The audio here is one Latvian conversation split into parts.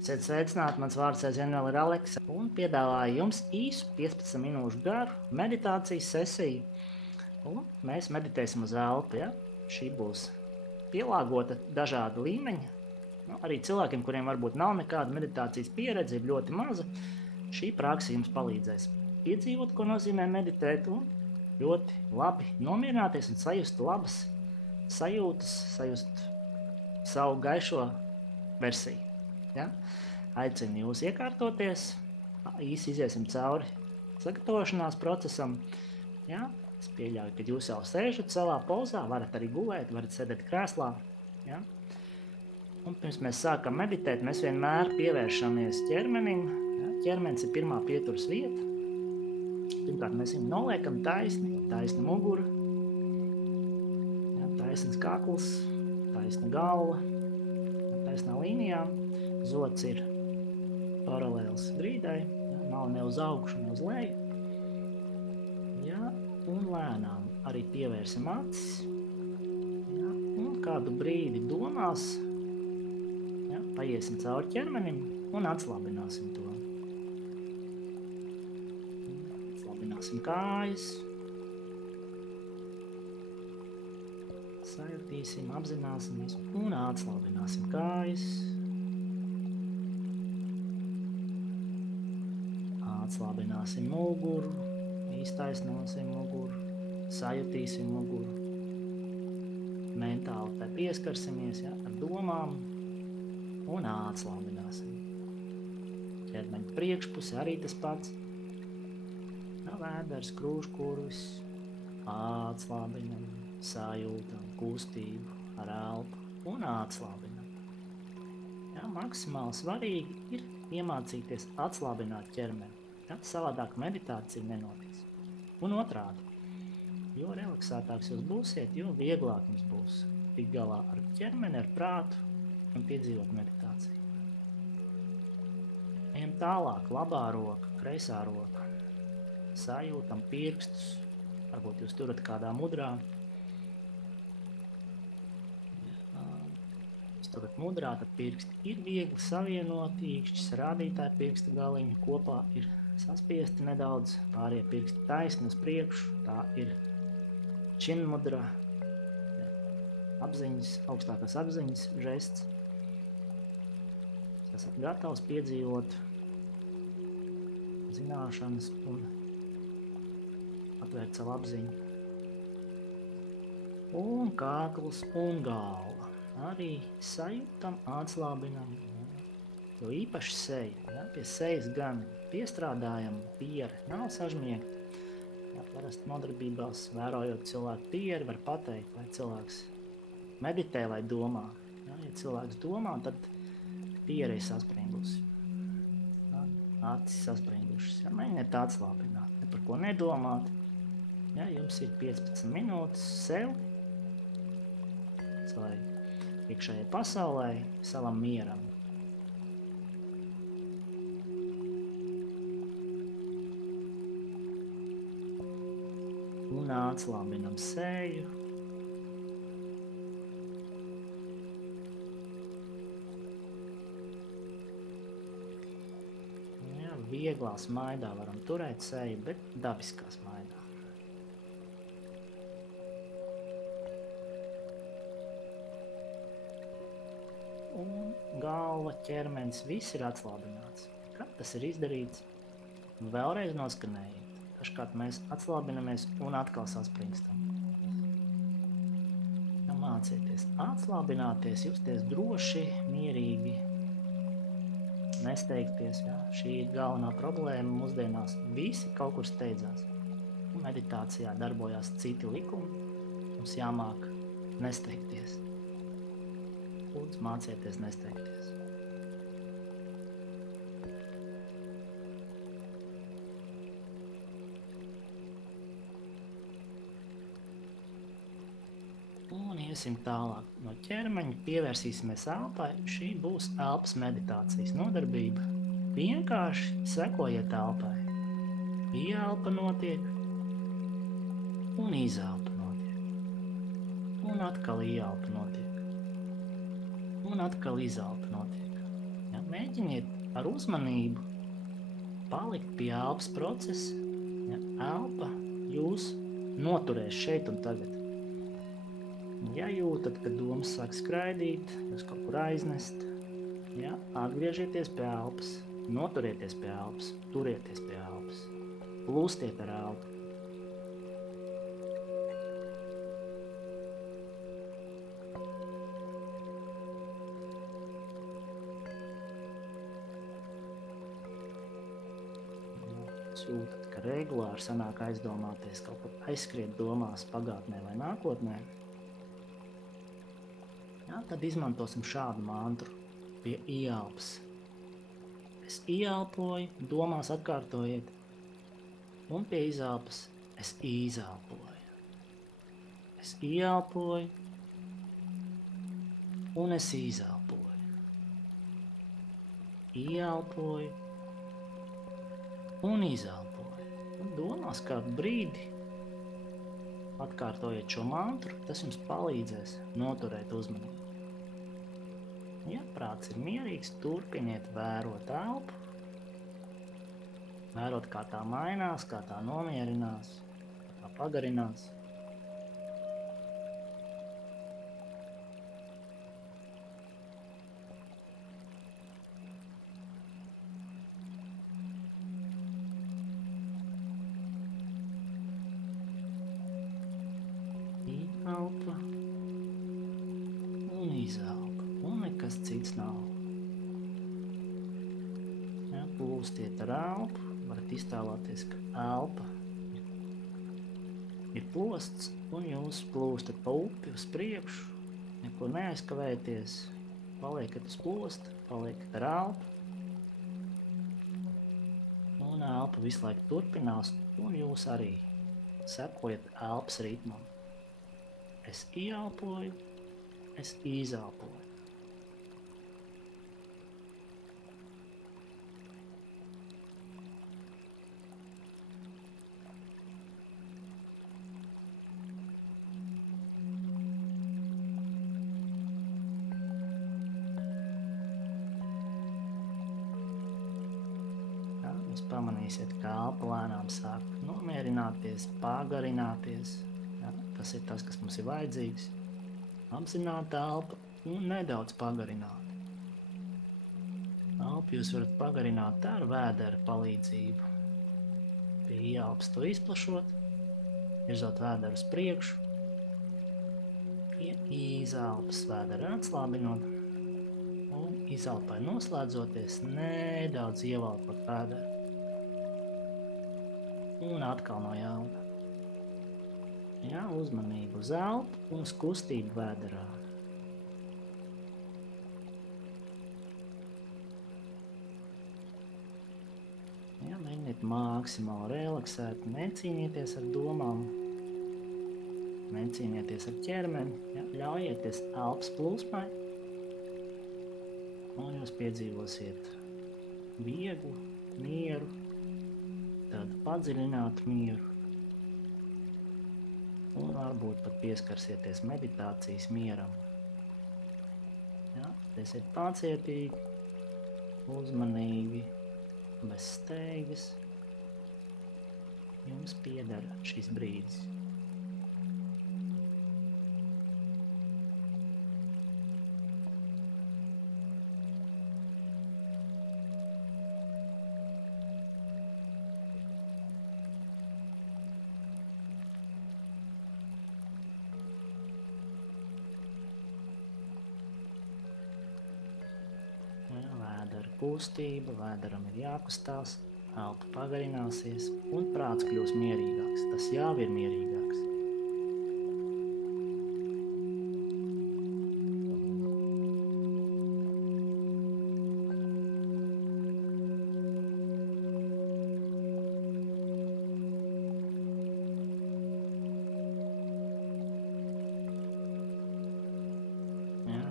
Esiet sveicināti, mans vārds aizvien vēl ir Aleksa, un piedāvāju jums īsu 15 minūšu garu meditācijas sesiju. Un mēs meditēsim uz elpu. Ja? Šī būs pielāgota dažāda līmeņa. Arī cilvēkiem, kuriem varbūt nav nekāda meditācijas pieredze, ir ļoti maza, šī praksa jums palīdzēs piedzīvot, ko nozīmē meditēt, un ļoti labi nomierināties un sajust labas sajūtas, sajust savu gaišo versiju. Ja? Aicinu jūs iekārtoties, īsi iziesim cauri sagatavošanās procesam. Ja? Es pieļauju, ka jūs jau sēžat savā pozā, varat arī gulēt, varat sēdēt krēslā. Ja? Un pirms mēs sākam meditēt, mēs vienmēr pievēršamies ķermenim. Ja? Ķermenis ir pirmā pieturas vieta. Pirmkārt, mēs viņu noliekam taisni mugura, ja? Taisns kakls, taisna galva, ja? Taisnā līnijā. Zods ir paralēls grīdai, ja? Nav ne uz augšu, ne uz leju. Ja? Un lēnām arī pievērsim acis, ja? Un kādu brīdi domās, ja? Paiesim cauri ķermenim un atslābināsim to. Atslābināsim kājas, sajutīsim, apzināsimies un atslābināsim kājas. Atslābināsim muguru, iztaisnosim muguru, sajutīsim muguru. Mentāli tai pieskarsimies, ja, ar domām un atslābināsim. Ķermeņa priekšpuse arī tas pats. Vēders, krūškurvis, atslābinam, sajūtam, kustību ar elpu un atslābinam. Ja, maksimāli svarīgi ir iemācīties atslābināt ķermeni. Ja, savādāk meditācija nenotiks. Un otrādi, jo relaksētāks jūs būsiet, jo vieglāk jums būs tikt galā ar ķermeni, ar prātu un piedzīvot meditāciju. Ejam tālāk, labā roka, kreisā roka. Sajūtam pirkstus, varbūt jūs turat kādā mudrā. Jūs turat mudrā, tad pirksti ir viegli savienoti, īkšķis rādītāji pirksta galiņi kopā ir saspiesti nedaudz, pārējie pirksti taisni uz priekšu, tā ir čin mudra, apziņas, augstākās apziņas žests. Jūs esat gatavs piedzīvot zināšanas un atvērt savu apziņu. Un kākls un galva. Arī sajūtam, atslābinam, jo īpaši seja. Ja? Pie sejas gan piestrādājam pieri, nav sažmiegt. Ja, parasti nodarbībās, vērojot cilvēku pieri, var pateikt, vai cilvēks meditē vai domā. Ja, ja cilvēks domā, tad pieri ir saspringusi. Ja, acis saspringušas. Ja, mēģiniet atslābināt, ne par ko nedomāt. Ja, jums ir 15 minūtes sev, savai iekšējai pasaulē, savam mieram. Un atslābinam seju. Ja, vieglā smaidā varam turēt seju, bet dabiskā smaidā. Un galva, ķermenis, viss ir atslābināts. Kad tas ir izdarīts, vēlreiz noskanējiet. Dažkārt mēs atslābinamies un atkal saspringstam. Ja, mācieties atslābināties, justies droši, mierīgi, nesteigties. Ja. Šī ir galvenā problēma mūsdienās. Visi kaut kur steidzās. Meditācijā darbojās citi likumi. Mums jāmāk nesteigties. Lūdzu, mācieties nesteigties. Un iesim tālāk no ķermeņa, pievērsīsimies elpai. Šī būs elpas meditācijas nodarbība. Vienkārši sekojiet elpai. Ieelpa notiek un izelpa notiek. Un atkal ieelpa notiek. Un atkal izelpa notiek. Ja, Mēģiniet ar uzmanību palikt pie elpas procesa. Ja, elpa jūs noturēs šeit un tagad. Ja jūtat, ka domas sāk skraidīt, jūs kaut kur aiznest, ja, atgriežieties pie elpas, noturieties pie elpas, turieties pie elpas, plūstiet ar elpu. Jūtat, ka regulāri sanāk aizdomāties, kaut kur aizskriet domās pagātnē vai nākotnē. Ja, tad izmantosim šādu mantru pie ieelpas. Es ieelpoju, domās atkārtojiet, un pie izelpas es izelpoju. Es ieelpoju, un es izelpoju. Ieelpoju un izelpoju. Un domās kādu brīdi atkārtojiet šo mantru, tas jums palīdzēs noturēt uzmanību. Ja prāts ir mierīgs, turpiniet vērot elpu, vērot, kā tā mainās, kā tā nomierinās, kā tā pagarinās. Ielpa un izelpa, un nekas cits nav. Ja, plūstiet ar elpu, varat iztēloties, ka elpa ir plosts, un jūs plūstat pa upi uz priekšu, neko neaizkavēties, paliekat uz plosta, paliekat ar elpu, un elpa visu laiku turpinās, un jūs arī sekojat elpas ritmam. Es ieelpoju, es izelpoju. Ja, jūs pamanīsiet, ka elpa lēnām sāk nomierināties, pagarināties. Ja, tas ir tas, kas mums ir vajadzīgs. Apzināta elpa un nedaudz pagarināt. Elpu jūs varat pagarināt ar vēdera palīdzību. Pie ieelpas to izplašot, virzot vēderu uz priekšu. Pie izelpas vēderu atslābinot un izelpai noslēdzoties, nedaudz ievelkot vēderu. Un atkal no jauna. Ja, uzmanību uz elpu un uz kustību vēderā. Ja, mēģiniet maksimāli relaksēt, necīnieties ar domām, necīnieties ar ķermeni, ja, ļaujieties elpas plūsmai, un jūs piedzīvosiet vieglu, mieru, tādu padziļinātu mieru. Un varbūt pat pieskarsieties meditācijas mieram. Ja, esiet pacietīgi, uzmanīgi, bez steigas. Jums pieder šis brīdis. Kustība, vēderam ir jākustās, elpa pagarināsies un prāts kļūs mierīgāks. Tas jau ir mierīgāks.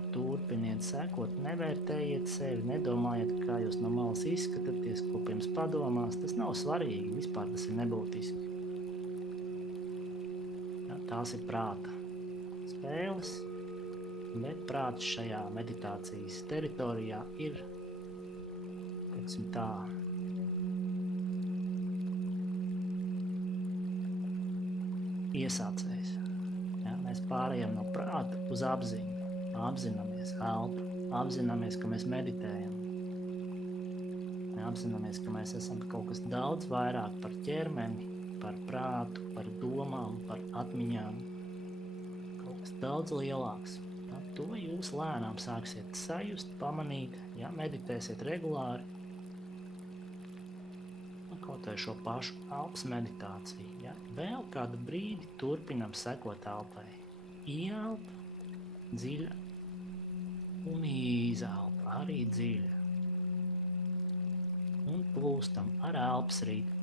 Turpiniet sekot, nevērtējiet sevi, nedomājiet, kā jūs no malas izskatāties, ko pirms padomās. Tas nav svarīgi, vispār tas ir nebūtiski. Ja, tās ir prāta spēles, bet prāts šajā meditācijas teritorijā ir teiksim tā. Iesācējs. Ja? Mēs pārējām no prāta uz apziņu. Apzināmies elpu, apzināmies, ka mēs meditējam. Apzināmies, ka mēs esam kaut kas daudz vairāk par ķermeni, par prātu, par domām, par atmiņām. Kaut kas daudz lielāks. Ja? To jūs lēnām sāksiet sajust, pamanīt, ja meditēsiet regulāri. Kaut vai šo pašu elpas meditāciju. Ja? Vēl kādu brīdi turpinam sekot elpai. Ieelpa, dziļa, un izelpa arī dziļa. Un plūstam ar elpas ritmu.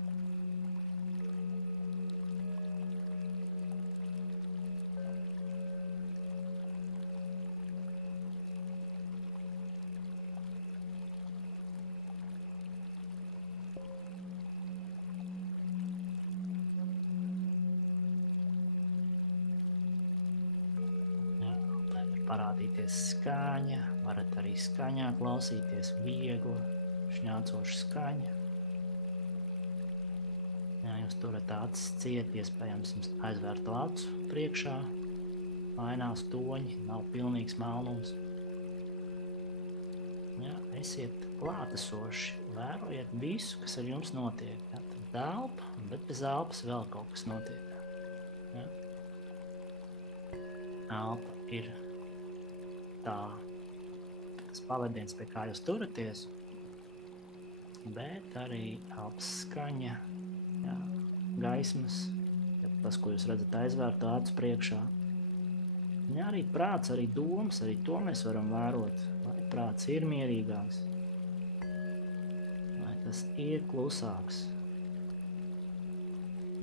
Parādīties skaņa, varat arī skaņā klausīties, viegla, šņācoša skaņa. Jā, jūs turat acis ciet, iespējams jums aizvērto acu priekšā, ainās toņi, nav pilnīgs melnums. Jā, esiet klātesoši, vērojiet visu, kas ar jums notiek. Jā, tad elpa, bet bez elpas vēl kaut kas notiek. Jā. Elpa ir tas pavadiens, pie kā jūs turaties, bet arī elpas skaņa, jā, gaismas, ja tas, ko jūs redzat aizvērto acu priekšā. Jā, arī prāts, arī domas, arī to mēs varam vērot, vai prāts ir mierīgāks, vai tas ir klusāks.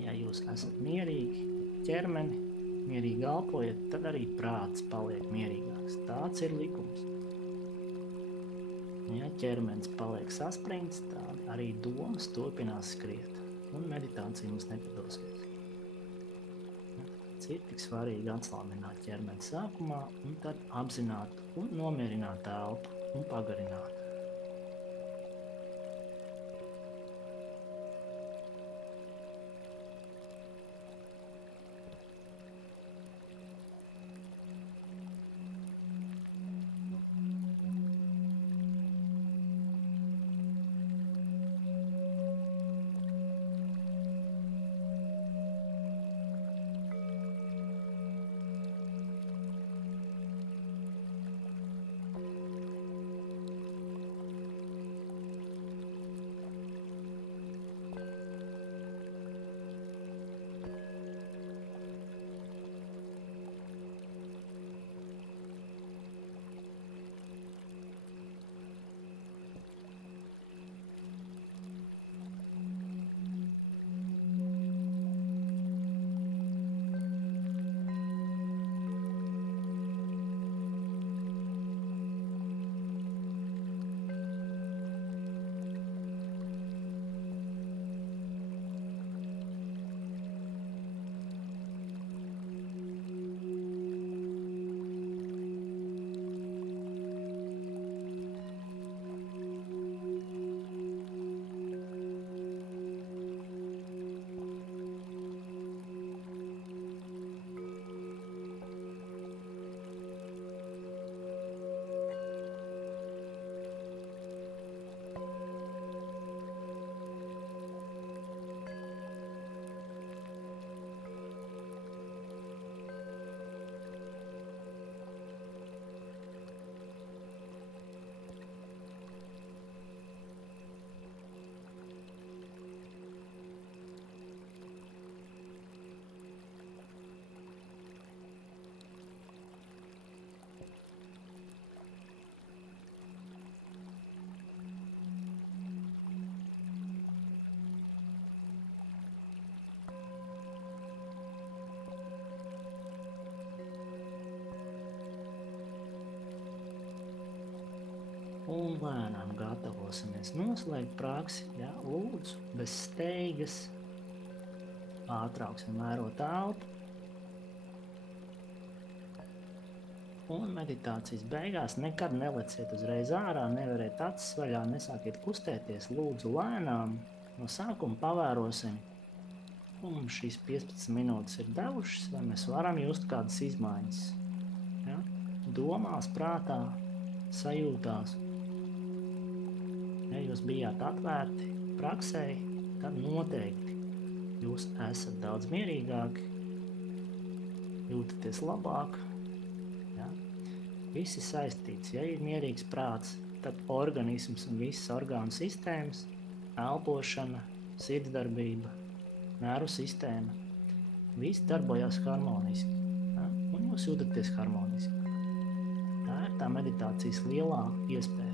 Ja jūs esat mierīgi ķermeni, mierīgi elpojat, tad arī prāts paliek mierīgāks. Tāds ir likums. Ja ķermenis paliek saspringts, tad arī domas turpinās skriet, un meditācija mums nepadosies. Ir tik svarīgi atslābināt ķermeni sākumā, un tad apzināt un nomierināt elpu un pagarināt. Un lēnām gatavosimies noslēgt praksi, ja, lūdzu, bez steigas, ātrauksim vērot elpu. Un meditācijas beigās nekad neleciet uzreiz ārā, neveriet acis vaļā, nesākiet kustēties. Lūdzu lēnām, no sākuma pavērosim, ko mums šīs 15 minūtes ir devušas, vai mēs varam just kādas izmaiņas. Ja? Domās, prātā, sajūtās. Ja jūs bijāt atvērti praksei, tad noteikti jūs esat daudz mierīgāki, jūtaties labāk. Ja? Viss ir saistīts. Ja ir mierīgs prāts, tad organisms un visas orgānu sistēmas, elpošana, sirdsdarbība, nervu sistēma, viss darbojas harmoniski. Ja? Un jūs jūtaties harmoniski. Tā ir tā meditācijas lielā iespēja.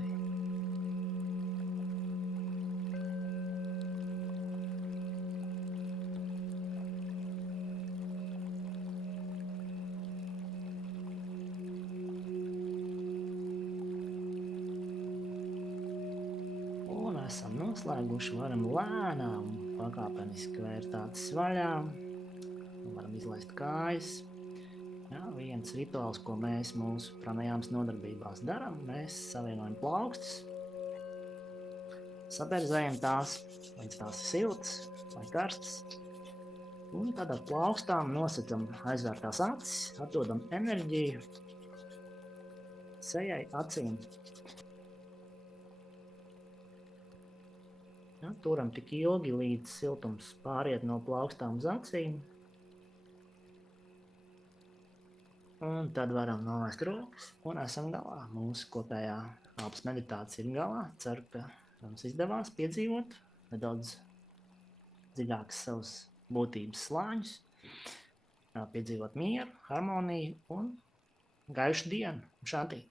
Esam noslēguši, varam lēnām pakāpeniski vērt acis vaļā, varam izlaist kājas. Ja, viens rituāls, ko mēs mūsu pranajāmas nodarbībās darām, mēs savienojam plaukstas, saberzējam tās, līdz tās ir siltas vai karstas, un tad ar plaukstām nosacam aizvērtās acis, atdodam enerģiju sejai, acīm. Ja, turam tik ilgi, līdz siltums pāriet no plaukstām uz acīm. Un tad varam nolaist rokas un esam galā. Mūsu kopējā elpas meditācija ir galā. Ceru, ka mums izdevās piedzīvot nedaudz dziļākas savas būtības slāņus, piedzīvot mieru, harmoniju un gaišu dienu. Šādi.